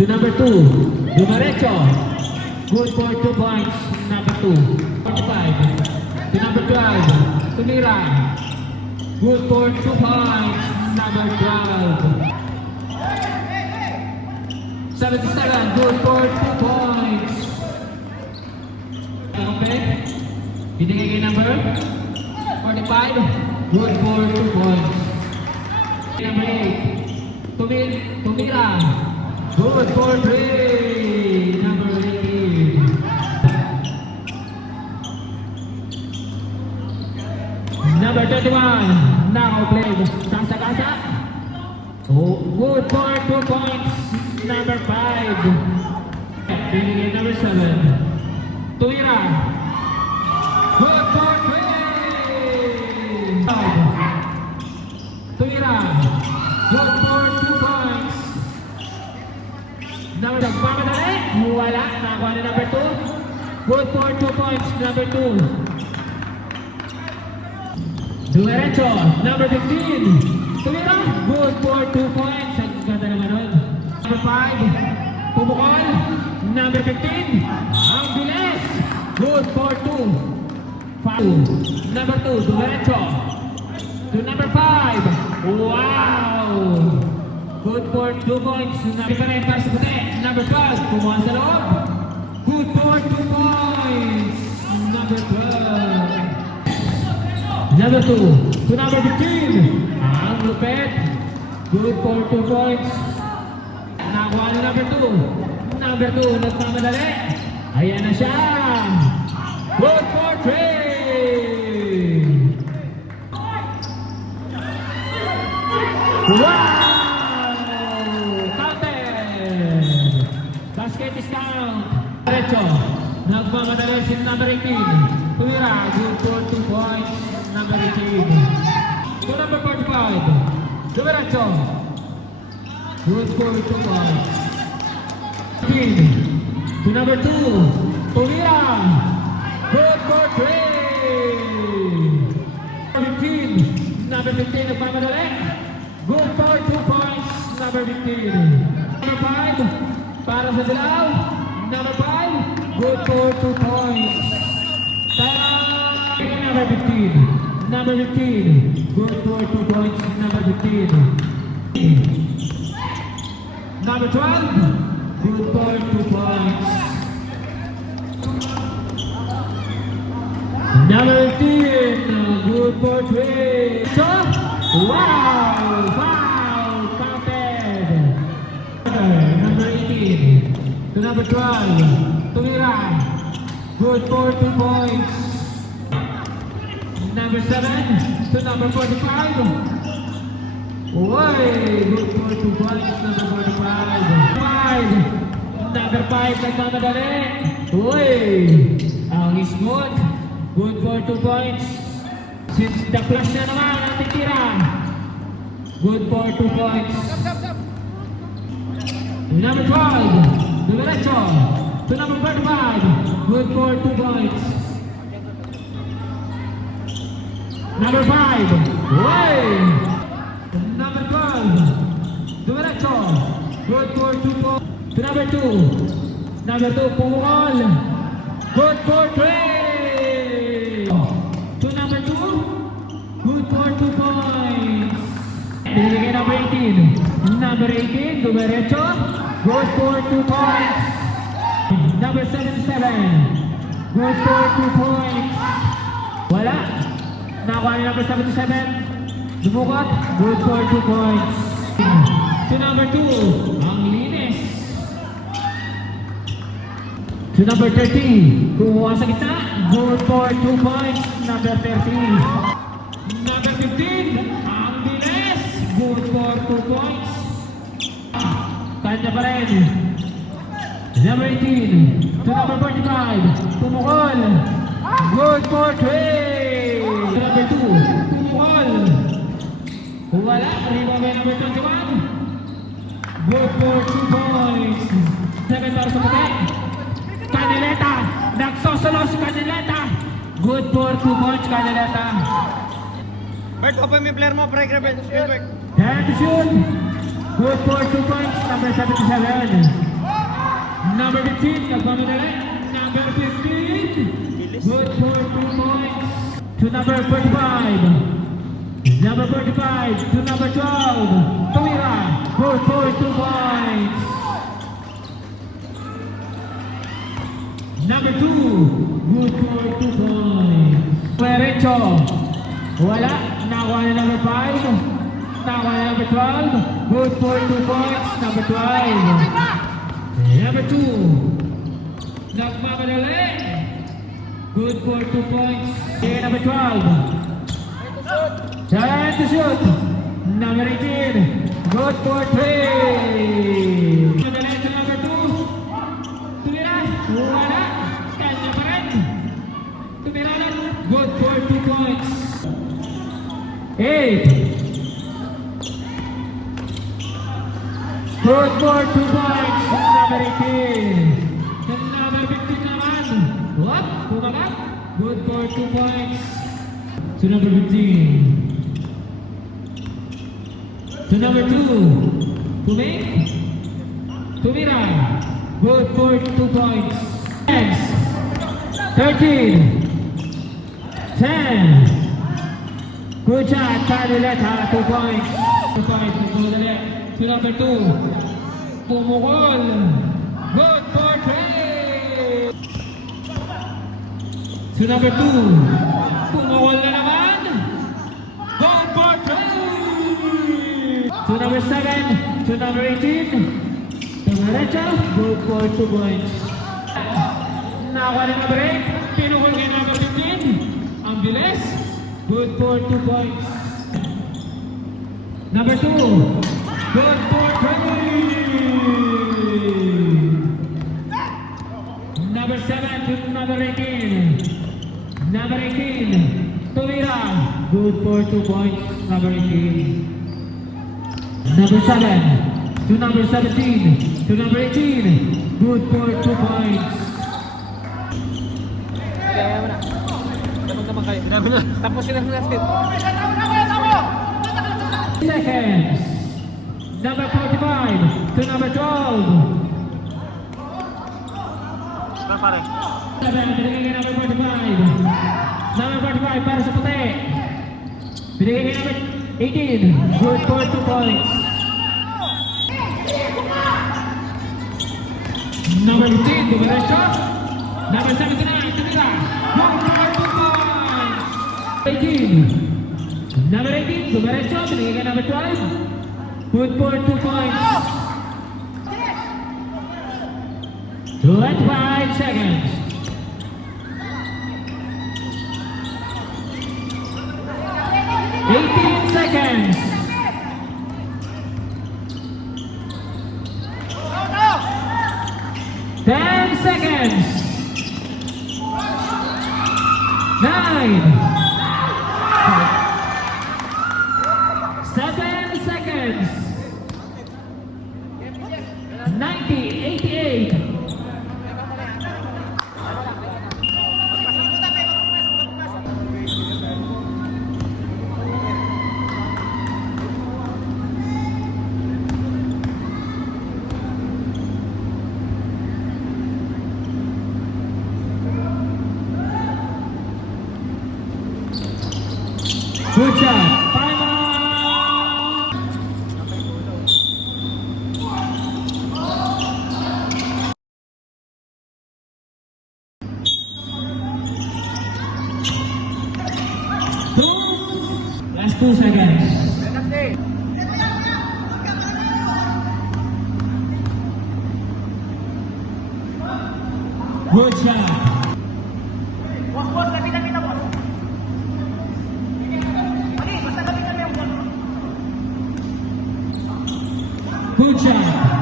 to number 2. Dumaretso. Good for 2 points. Number 2. 45. To number 12. Tumira. Good for 2 points. Number 12. 77. Good for 2 points. Okay. Binigay kay number 45. Good for 2 points. Number 8. Tumira. Good for 3. Number 18. Number 21. Now played. Sasa. Oh, good for 2 points. Number 5. Binigay number 7. Tumira. Good for 3. Tumira. Good for 2 points. Number 2. Pamadali. Wala. Nakakuha na number 2. Good for 2 points. Number 2. Dumaretso. Number 15. Tumira. Good for 2 points. Ang ganda naman nun. Number 5. Pumukol. Number 15. Ang bilis. Good for 2. Number 2. Dumaretso. To number 5. Wow! Good for 2 points. Different para sa puti. Number 12. Kumuha sa loob. Good for 2 points. Number 12. Number 2. To number 15. Ang lupet. Good for 2 points. Nakuha na number 2. Number 2. Nagmamadali. Ayan na siya. Good for 3. Wow! Counted! Basket is count. Diretso. Nagmamadali si number 18. Tumira. Good for 2 points. Number 18. To number 45. Diretso. Good for 2 points. 15. To number 2. Tumira. Good for 3. 15. Number 15. Nagmamadali. Good for 2 points. Number 15. Number 5. Para sa dilaw. Number 5. Good for 2 points. Number 15. Number 15. Good for 2 points. Number 15. Number 12. Good for 2 points. Number 18. Good for 3. So, wow! Foul! Counted! Number 18. To number 12. Tumira. Good for 2 points. Number 7. To number 45. Oy! Good for 2 points. Number 45. 5. Number 5. Nagmamadali. Oy! Ang smooth. Good for 2 points. Since the flash na naman ang titira. Good for 2 points. Number 12. Dumiretso. To number 45. Good for 2 points. Number 5. Way. Number 12. Dumiretso. Good for 2 points. To number 2. Number 2. Pumukol. Good for 3. To number 2. Good for 2 points. Binigay number 18. Number 18, Dumiretso. Good for 2 points. Number 77. Good for 2 points. Wala. Nakuha ni number 77. Dumukot. Good for 2 points. To number 2. Ang linis. To number 30. Kumuha sa gitna. Good for 2 points. Number 13. Number 15. Ang bilis. Good for 2 points. Kanya pa rin. Number 18. To number 45. Tumukol. Good for 3. To number 2. Tumukol. Wala. Rebound by number 21. Good for 2 points. 7 para sa puti. Caneleta. Nagsosolo si Caneleta. Good for 2 points, Caneleta. Bert, open mo yung player mo, break, Spielberg. Time to shoot. Good for 2 points, number 77. Number 15, nagmamadali. Number 15. Good for 2 points. To number 45. Number 45 to number 12. Tumira. Good for 2 points. Number 2. Good for 2 points. Derecho. Wala. Nakuha na number 5. Nakuha na number 12. Good for 2 points. Number 12. Number 2. Nagmamadali. Good for 2 points. Okay, number 12. Time to shoot. Number 18. Good for 3. Madali sa number 2. Tumira. Wala. Kanya pa rin. Tumira lang. Good for 2 points. 8. Good for 2 points. Number 18. Number 15 naman. What? Tumagat? Good for 2 points. To number 15. To number 2. Tumira. Good for 2 points. 13. 10. Good shot. Padileta. 2 points. 2 points. To number 2. Pumukol. Good for 3. To number 2. Pumukol na naman. Good for 3. To number 7. To number 18. Tumarecha. Good for 2 points. Nakuha na number 8. Pinukol kay number 15. Ang bilis. Good for 2 points. Number 2. Good for 3. Number 7 to number 18. Number 18. Tumira. Good for 2 points. Number 18. Number 7 to number 17. To number 18. Good for 2 points. Kaya mo na. Damag-damag kayo. Tapos sila sa left. Seconds. Number 45 to number 12. Pare. Binigay kay number 45. Number 45 para sa puti. Binigay kay number 18. Good for 2 points. Number 15, dumiretso. Number 79, tumira. Good for 2 points. 18. Number 18, dumiretso. Binigay kay number 12. Good for 2 points. 25 seconds. 18 seconds. 10 seconds. 9. 7 seconds. 90, 88. Good job. Time out. Last 2 seconds. Good job. Good job.